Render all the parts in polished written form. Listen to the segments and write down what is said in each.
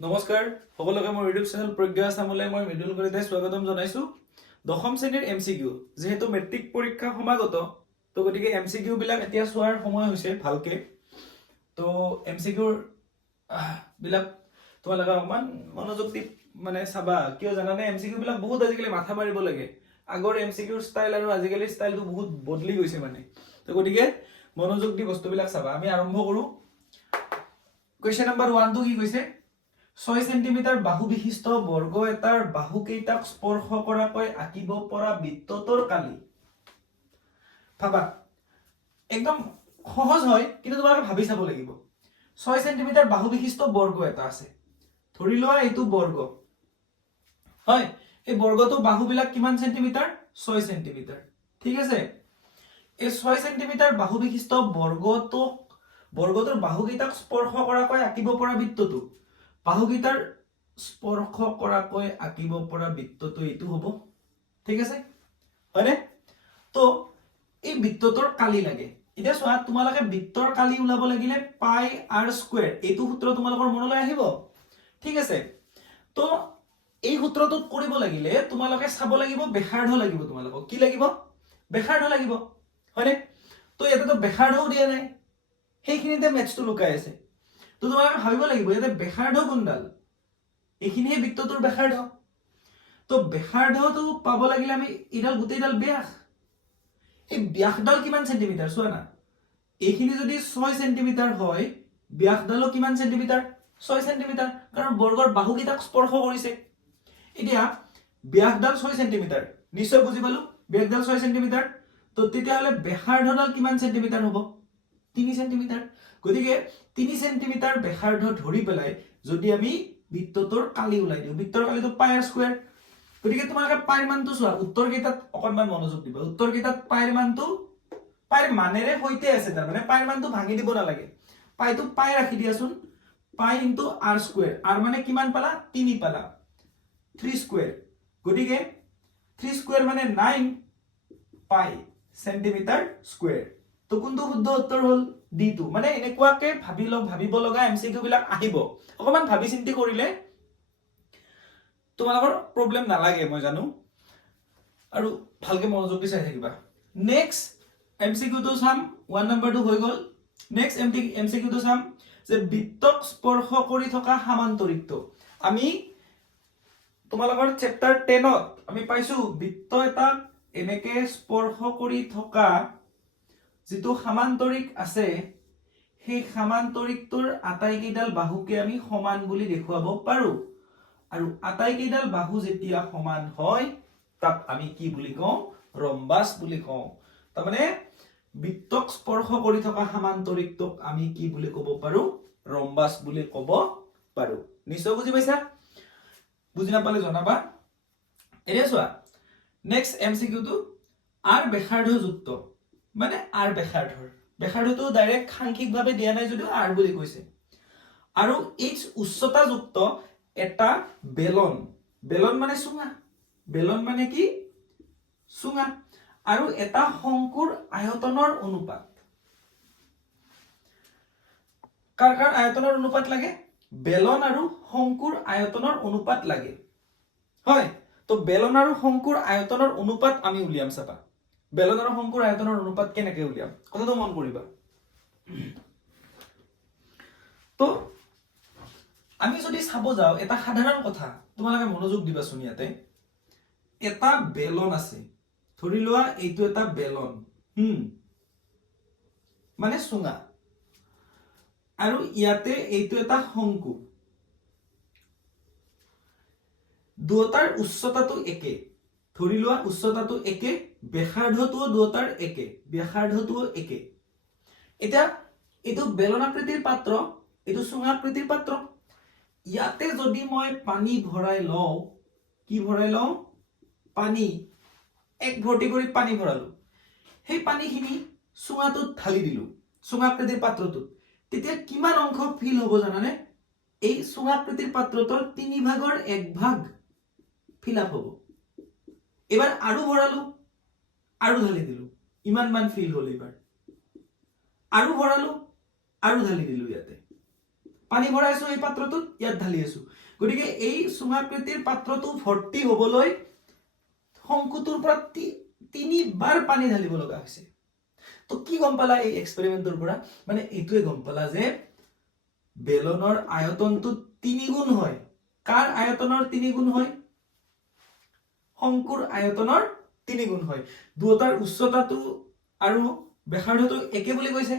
নমস্কাৰ সকলোকে মোৰ ইউটিউব চেনেল প্ৰজ্ঞা আছামলৈ মই মৃদুল কলিতাই স্বাগতম জনাইছো। দশম শ্ৰেণীৰ এমচিকিউ যেহেতু মেট্ৰিক পৰীক্ষা সমাগত তো গতিকে এমচিকিউ বিলাক এতিয়া চোৱাৰ সময় হৈছে ভালকে। তো এমচিকিউৰ বিলাক তোমালোকে অকমান মনোযোগ দি মানে চাবা, কিয় জানানে এমচিকিউ বিলাক বহুত আজিকালি মাথা মাৰিব লাগে। আগৰ এমচিকিউৰ ষ্টাইল আৰু আজিকালি ষ্টাইলটো বহুত বদলি গৈছে মানে। তো গতিকে মনোযোগ দি বস্তুবিলাক চাবা। আমি আৰম্ভ কৰো। কুৱেশ্যন নম্বৰ 1 কি কৈছে? 6 সেন্টিমিটাৰ বাহু বিশিষ্ট বৰ্গ এটাৰ বাহু কেইটাক স্পৰ্শ কৰাকৈ আঁকিব পৰা বৃত্তটোৰ কালি। ভাবা, একদম সহজ হয় কিন্তু তোমালোকে ভাবি চাব লাগিব। 6 সেন্টিমিটাৰ বাহু বিশিষ্ট বৰ্গ এটা আছে, ধৰি লোৱা এইটো বৰ্গ হয়। এই বৰ্গটো বাহুবিলাক কিমান সেন্টিমিটাৰ? 6 সেন্টিমিটাৰ। ঠিক আছে, এই 6 সেন্টিমিটাৰ বাহু বিশিষ্ট বৰ্গটোৰ বাহুকেইটাক স্পৰ্শ কৰাকৈ আঁকিব পৰা বৃত্তটো, বাহুকেইটাৰ স্পৰ্শ কৰাকৈ আঁকিব পৰা বৃত্তটো এইটো হ'ব। ঠিক আছে, হয়নে? তো এই বৃত্তটোৰ কালি লাগে। এতিয়া চোৱা, তোমালোকে বৃত্তৰ কালি ওলাব লাগিলে পাই আৰ স্কোৱাৰ এইটো সূত্ৰ তোমালোকৰ মনলৈ আহিব। ঠিক আছে, তো এই সূত্ৰটোত কৰিব লাগিলে তোমালোকে চাব লাগিব ব্যাসাৰ্ধ লাগিব। তোমালোকক কি লাগিব? ব্যাসাৰ্ধ লাগিব, হয়নে? তো ইয়াতেতো ব্যাসাৰ্ধও দিয়া নাই, সেইখিনিতে মেথছটো লুকাই আছে। তো তোমালোকে ভাবিব লাগিব ইয়াতে ব্যাসাৰ্ধ কোনডাল, এইখিনিহে বৃত্তটোৰ ব্যাসাৰ্ধ। তো ব্যাসাৰ্ধটো পাব লাগিলে আমি এইডাল গোটেইডাল ব্যাস, এই ব্যাসডাল কিমান সেন্টিমিটাৰ চোৱা না। এইখিনি যদি 6 সেন্টিমিটাৰ হয়, ব্যাসডালো কিমান সেন্টিমিটাৰ? 6 সেন্টিমিটাৰ, কাৰণ বৰ্গৰ বাহুকেইটাক স্পৰ্শ কৰিছে। এতিয়া ব্যাসডাল 6 সেন্টিমিটাৰ, নিশ্চয় বুজি পালো ব্যাসডাল 6 সেন্টিমিটাৰ। তো তেতিয়াহ'লে ব্যাসাৰ্ধডাল কিমান সেন্টিমিটাৰ হ'ব? 3 সেন্টিমিটাৰ। গতিকে 3 সেন্টিমিটাৰ ব্যাসাৰ্ধ ধৰি পেলাই যদি আমি বৃত্তটোৰ কালি ওলাই দিওঁ, বৃত্তৰ কালিটো পাই আৰ স্কোৱাৰ। গতিকে তোমালোকে পাইৰ মানটো চোৱা, উত্তৰ কেইটাত অকণমান মনোযোগ দিবা। উত্তৰ কেইটাত পাইৰ মানটো পাইৰ মানেৰে সৈতে আছে, তাৰমানে পাইৰ মানটো ভাঙি দিব নালাগে। পাইটো পাই ৰাখি দিয়াচোন, পাই ইনটু আৰ স্কোৱাৰ। আৰ মানে কিমান পালা? 3 পালা, 3 স্কোৱাৰ। গতিকে 3 স্কোৱাৰ মানে 9 পাই সেন্টিমিটাৰ স্কোৱাৰ। তো কোনটো শুদ্ধ উত্তৰ হ'ল? D2। মানে এনেকুৱাকে ভাবিব লগা এমচিকিউ বিলাক আহিব। অকমান ভাবি চিন্তি কৰিলে তোমালোকৰ প্ৰব্লেম নালাগে, মই জানো, আৰু ভালকে মনোযোগ দি চাই থাকিবা। নেক্সট এমচিকিউটো চাম, 1 নম্বৰটো হৈ গ'ল। নেক্সট এমচিকিউটো চাম যে বৃত্তক স্পৰ্শ কৰি থকা সামান্তৰিকটো। আমি তোমালোকৰ চেপ্টাৰ 10ত আমি পাইছো বৃত্ত এটা এনেকে স্পৰ্শ কৰি থকা যিটো সামান্তৰিক আছে, সেই সামান্তৰিকটোৰ আটাইকেইডাল বাহুকে আমি সমান বুলি দেখুৱাব পাৰো। আৰু আটাইকেইডাল বাহু যেতিয়া সমান হয় তাক আমি কি বুলি কওঁ? ৰম্বাস বুলি কওঁ। তাৰমানে বৃত্তক স্পৰ্শ কৰি থকা সামান্তৰিকটোক আমি কি বুলি ক'ব পাৰো? ৰম্বাস বুলি ক'ব পাৰো। নিশ্চয় বুজি পাইছা? বুজি নাপালে জনাবা। এতিয়া চোৱা, নেক্সট এমচিকিউটো আৰ ব্যাসাৰ্ধযুক্ত, মানে আৰ ব্যাসাৰ্ধটো ডাইৰেক্ট সাংখ্যিকভাৱে দিয়া নাই যদিও আৰ বুলি কৈছে। আৰু এইচ উচ্চতাযুক্ত এটা বেলন, বেলন মানে চুঙা, বেলন মানে কি? চুঙা। আৰু এটা শংকুৰ আয়তনৰ অনুপাত। কাৰ আয়তনৰ অনুপাত লাগে? বেলন আৰু শংকুৰ আয়তনৰ অনুপাত লাগে, হয়। তো বেলন আৰু শংকুৰ আয়তনৰ অনুপাত আমি উলিয়াম। চাবা, বেলন আৰু শংকুৰ আয়তনৰ অনুপাত কেনেকে উলিয়াম, কথাটো মন কৰিবা। তো আমি যদি চাব যাওঁ এটা সাধাৰণ কথা, তোমালোকে মনোযোগ দিবাচোন। ইয়াতে এটা বেলন আছে, ধৰি লোৱা এইটো এটা বেলন, মানে চুঙা, আৰু ইয়াতে এইটো এটা শংকু। দুয়োটাৰ উচ্চতাটো একে, ধৰি লোৱা উচ্চতাটো একে, ব্যাসাৰ্ধটোও দুয়োটাৰ একে, ব্যাসাৰ্ধটোও একে। এতিয়া এইটো বেলনাকৃতিৰ পাত্ৰ, এইটো চুঙাকৃতিৰ পাত্ৰ। ইয়াতে যদি মই পানী ভৰাই লওঁ, কি ভৰাই লওঁ? পানী, এক ভৰ্তি কৰি পানী ভৰালো। সেই পানীখিনি চুঙাটোত ঢালি দিলো, চুঙাকৃতিৰ পাত্ৰটোত। তেতিয়া কিমান অংশ ফিল হ'ব জানানে? এই চুঙাকৃতিৰ পাত্ৰটোৰ 1/3 ফিল আপ হ'ব। এবাৰ আৰু ভৰালো, আৰু ঢালি দিলো, ইমান ফিল হ'ল। এইবাৰ আৰু ভৰালো, আৰু ঢালি দিলো ইয়াতে। পানী ভৰাইছো এই পাত্ৰটোত, ইয়াত ঢালি আছো, গতিকে এই চুঙাকৃতিৰ পাত্ৰটো ভৰ্তি হবলৈ শংকুটোৰ পৰা 3বাৰ পানী ঢালিব লগা হৈছে। তো কি গম পালা এই এক্সপেৰিমেন্টৰ পৰা? মানে এইটোৱে গম পালা যে বেলনৰ আয়তনটো 3 গুণ হয়। কাৰ আয়তনৰ 3 গুণ হয়? শংকুৰ আয়তনৰ 3 গুণ হয়। দুয়োটাৰ উচ্চতাটো আৰু ব্যাসাৰ্ধটো একে বুলি কৈছে,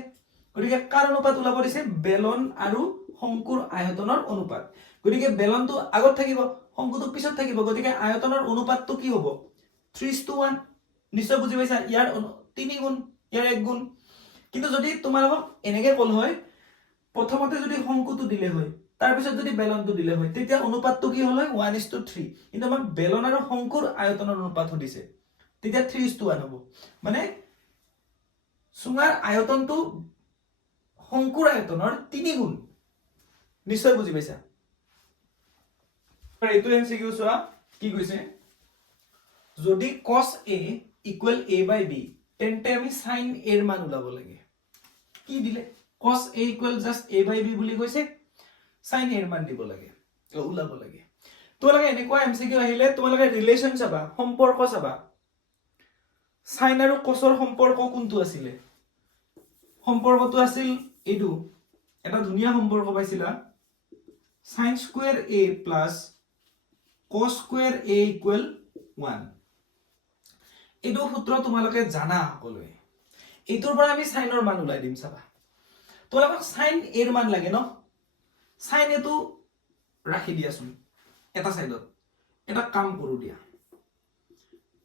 গতিকে কাৰ অনুপাত ওলাব দিছে? বেলন আৰু শংকুৰ আয়তনৰ অনুপাত। গতিকে বেলনটো আগত থাকিব, শংকুটো পিছত থাকিব, গতিকে আয়তনৰ অনুপাতটো কি হ'ব? 3:1। নিশ্চয় বুজি পাইছা? ইয়াৰ 3 গুণ, ইয়াৰ 1 গুণ। কিন্তু যদি তোমালোকক এনেকে কল হয়, প্ৰথমতে যদি শংকুটো দিলে হয়, তাৰপিছত যদি বেলনটো দিলে হয়, তেতিয়া অনুপাতটো কি হ'ল হয়? 1:3। কিন্তু আমাক বেলন আৰু শংকুৰ আয়তনৰ অনুপাত সুধিছে, তেতিয়া 3:1 হ'ব। মানে চুঙাৰ আয়তনটো শংকুৰ আয়তনৰ 3 গুণ। নিশ্চয় বুজি পাইছা? এইটো এমচিকিউ চোৱা কি কৈছে, যদি cos a ইকুৱেল a/b, তেন্তে আমি sin a ৰ মান ওলাব লাগে। কি দিলে? cos a equal just a/b বুলি কৈছে, sin a ৰ মান দিব লাগে, ওলাব লাগে। তোমালোকে এনেকুৱা এমচিকিউ আহিলে তোমালোকে ৰিলেশন চাবা, সম্পৰ্ক চাবা। sin আৰু cos ৰ সম্পৰ্ক কোনটো আছিলে? সম্পৰ্কটো আছিল এইটো, এটা ধুনীয়া সম্পৰ্ক পাইছিলা, sin square a plus cos square a equal 1। এইটো সূত্ৰ তোমালোকে জানা সকলোৱে। এইটোৰ পৰা আমি সাইনৰ মান ওলাই দিম চাবা। তোমালোকক সাইন a ৰ মান লাগে ন? সাইন a টো ৰাখি দিয়াচোন এটা সাইডত। এটা কাম কৰো দিয়া,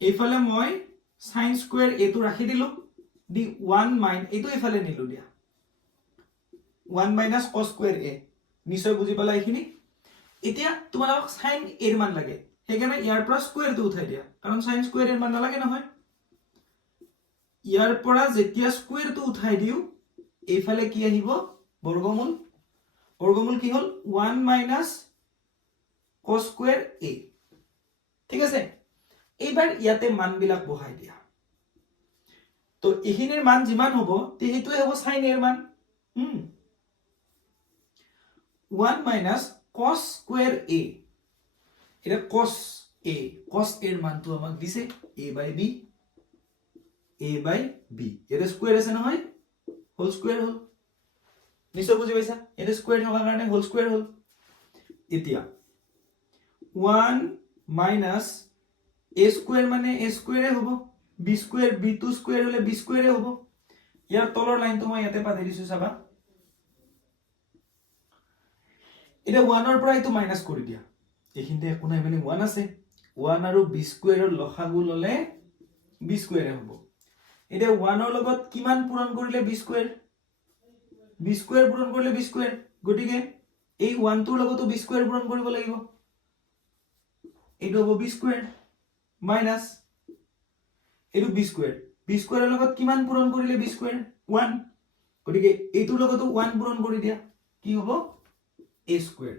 এইফালে মই sin square a টো ৰাখি দিলো, দি 1 মাইন এইটো এইফালে নিলো দিয়া, 1 minus cos square a। নিশ্চয় বুজি পালা এইখিনি? এতিয়া তোমালোকক sin a ৰ মান লাগে, সেইকাৰণে ইয়াৰ পৰা স্কয়াৰটো উঠাই দিয়া, কাৰণ sin square a ৰ মান নালাগে নহয়। ইয়াৰ পৰা যেতিয়া স্কয়াৰটো উঠাই দিও, এইফালে কি আহিব? বৰ্গমূল। বৰ্গমূল কি হল? 1 minus cos square a। ঠিক আছে? এইবাৰ ইয়াতে মান বিলাক বহাই দিয়া, তো এইখিনিৰ মান যিমান হ'ব সেইটোৱে হ'ব sin a ৰ মান। 1 minus cos square a, এটা cos a, cos a ৰ মানটো আমাক দিছে a/b, a/b। এটা স্কয়াৰ আছে নহয়, হোল স্কয়াৰ হল। নিশ্চয় বুজি পাইছা? এটা স্কয়াৰ থকাৰ কাৰণে হোল স্কয়াৰ হল। এতিয়া 1 minus a স্কয়াৰ মানে a স্কয়াৰে হ'ব, b স্কয়াৰ b2 স্কয়াৰ হলে b স্কয়াৰে হ'ব। ইয়াৰ তলৰ লাইনটো মই ইয়াতে পাতি দিছো চাবা। এটা 1 ৰ পৰা এটো মাইনাস কৰি দিয়া, এইখিনিতে একো নাই মানে 1 আছে। 1 আৰু b স্কয়াৰৰ লসাগু ললে b স্কয়াৰে হ'ব। এটা 1 ৰ লগত কিমান পূৰণ কৰিলে b স্কয়াৰ? b স্কয়াৰ পূৰণ কৰিলে b স্কয়াৰ, গতিকে এই 1 টোৰ লগতো b স্কয়াৰ পূৰণ কৰিব লাগিব, এইটো হ'ব b স্কয়াৰ মাইনাস এইটো b স্কয়াৰ। b স্কয়াৰৰ লগত কিমান পূৰণ কৰিলে b স্কয়াৰ? 1, গতিকে এইটোৰ লগতো 1 পূৰণ কৰি দিয়া, কি হ'ব? a square.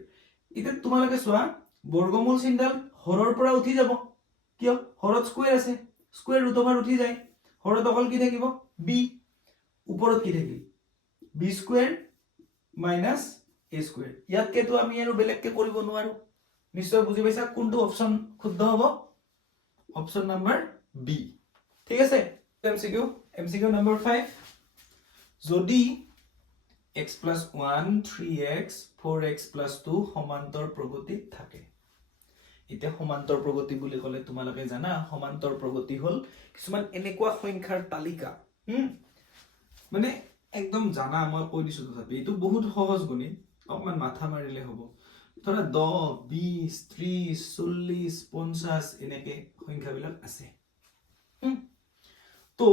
এতিয়া তোমালোকে চোৱা, বৰ্গমূল চিনডাল হৰৰ পৰা উঠি যাব, কিয়? হৰত স্কয়াৰ আছে, স্কয়াৰ ৰুট ওভাৰ উঠি যায়, হৰত অকল কি থাকিব? b, ওপৰত কি থাকিল? b square minus a square. ইয়াতকেতো আমি আৰু বেলেগকে কৰিব নোৱাৰো। নিশ্চয় বুজি পাইছা কোনটো অপচন শুদ্ধ হ'ব? Option number B. ঠিক আছে? এমচিকিউ নাম্বাৰ 5, যদি x plus 1 3x 4x plus 2 সমান্তৰ প্ৰগতিত থাকে। এতিয়া সমান্তৰ প্ৰগতি বুলি ক'লে তোমালোকে জানা, সমান্তৰ প্ৰগতি হল কিছুমান এনেকুৱা সংখ্যাৰ তালিকা। মানে একদম জানা, মই কৈ দিছো তথাপি এইটো বহুত সহজ গণিত, অকমান মাথা মাৰিলে হ'ব। ধৰা 10 20 30 40 50 এনেকে সংখ্যাবিলাক আছে। তো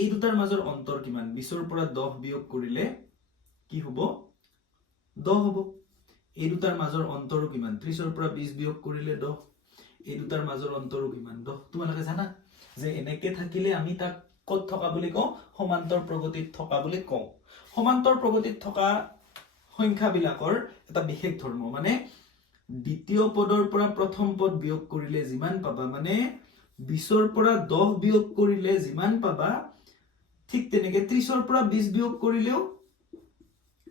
এই দুটাৰ মাজৰ অন্তৰ কিমান? 20 ৰ পৰা 10 বিয়োগ কৰিলে কি হ'ব? 10 হ'ব। এই দুটাৰ মাজৰ অন্তৰো কিমান? 30 ৰ পৰা 20 বিয়োগ কৰিলে 10। এই দুটাৰ মাজৰ অন্তৰো কিমান? 10। তোমালোকে জানা যে এনেকে থাকিলে আমি তাক ক'ত থকা বুলি কওঁ? সমান্তৰ প্ৰগতিত থকা বুলি কওঁ। সমান্তৰ প্ৰগতিত থকা সংখ্যাবিলাকৰ এটা বিশেষ ধৰ্ম, মানে দ্বিতীয় পদৰ পৰা প্ৰথম পদ বিয়োগ কৰিলে যিমান পাবা, মানে 20 ৰ পৰা 10 বিয়োগ কৰিলে যিমান পাবা, ঠিক তেনেকে 30 ৰ পৰা 20 বিয়োগ কৰিলেও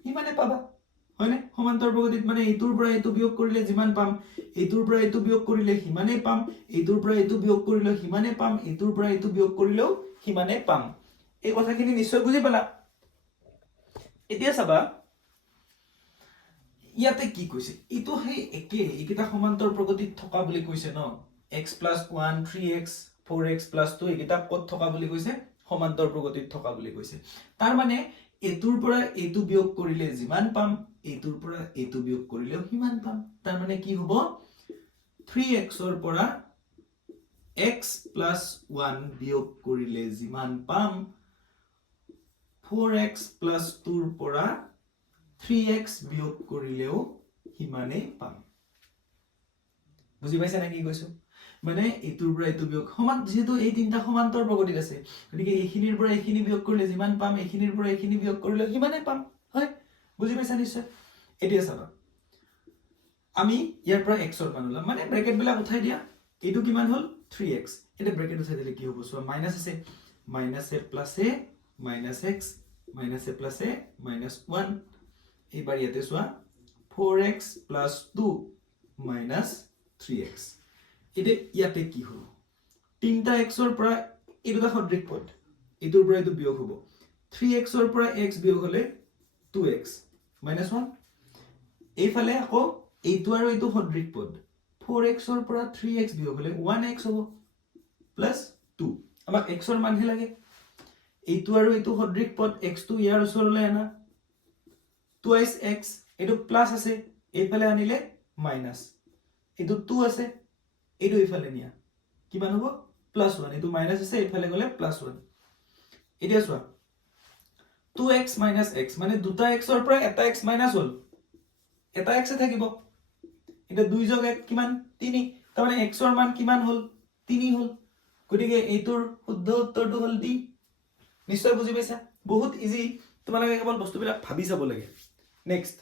সিমানে পাবা। হয়নে সমান্তৰ প্ৰগতিত মানে এইটোৰ পৰা এইটো বিয়োগ কৰিলে যিমান পাম এইটোৰ পৰা এইটো বিয়োগ কৰিলে সিমানে পাম এইটোৰ পৰা এইটো বিয়োগ কৰিলে সিমানে পাম এইটোৰ পৰা এইটো বিয়োগ কৰিলেও সিমানে পাম এই কথাখিনি নিশ্চয় বুজি পালা এতিয়া চাবা ইয়াতে কি কৈছে ইটো হে একে এইকেইটা সমান্তৰ প্ৰগতিত থকা বুলি কৈছে ন x + 1 3x 4x + 2 এইকেইটা ক'ত থকা বুলি কৈছে সমান্তৰ প্ৰগতিত থকা বুলি কৈছে তাৰ মানে এটোৰ পৰা এটো বিয়োগ কৰিলে যিমান পাম এটোৰ পৰা এটো বিয়োগ কৰিলেও সিমান পাম তাৰ মানে কি হ'ব 3x ৰ পৰা x + 1 বিয়োগ কৰিলে যিমান পাম 4x + 2 ৰ পৰা 3x বিয়োগ কৰিলেও সিমানে পাম বুজি পাইছা না কি কৈছো মানে এটোৰ পৰা এটো বিয়োগ সমান যেহেতু এই তিনটা সমান্তৰ প্ৰগতিত আছে গতিকে এইখিনিৰ পৰা এইখিনি বিয়োগ কৰিলে যিমান পাম এইখিনিৰ পৰা এইখিনি বিয়োগ কৰিলে সিমানে পাম হয় বুজি পাইছা নিশ্চয় এতিয়া চাবা আমি ইয়াৰ পৰা x ৰ মান ওলাম মানে ব্ৰেকেট বিলাক উঠাই দিয়া এটো কিমান হল 3x এটা ব্ৰেকেট উঠাই দিলে কি হ'ব সো মাইনাস আছে minus a plus a minus x minus a plus a minus 1 এইবাৰ ইয়াতে সোৱা 4x + 2 মাইনাস 3x এতে ইয়াতে কি হল তিনটা x ৰ পৰা এটো এটা সদৃশ পদ এটোৰ পৰা এটো বিয়োগ হ'ব 3x ৰ পৰা x বিয়োগ হলে 2x মাইনাস 1 এইফালে আকৌ এইটো আৰু এইটো সদৃশ পদ 4x ৰ পৰা 3x বিয়োগ হলে 1x হ'ব প্লাস 2 আমাক x ৰ মান হে লাগে এইটো আৰু এইটো সদৃশ পদ x টো ইয়াৰ ওচৰলৈ আনা twice x এটো প্লাস আছে এইফালে আনিলে মাইনাস এটো 2 আছে এটো এইফালে নিয়া কিমান হ'ব +1 এটো মাইনাস আছে এইফালে গলে +1 এতিয়া চোৱা 2x - x মানে দুটা x ৰ পৰা এটা x মাইনাস হল এটা x এ থাকিব এটা 2 + 1 কিমান 3 তাৰ মানে x ৰ মান কিমান হল 3 হল গতিকে এইটোৰ শুদ্ধ উত্তৰটো হল ডি নিশ্চয় বুজি পাইছা বহুত ইজি তোমালোকে কেৱল বস্তুবিলাক ভাবি চাব লাগে নেক্সট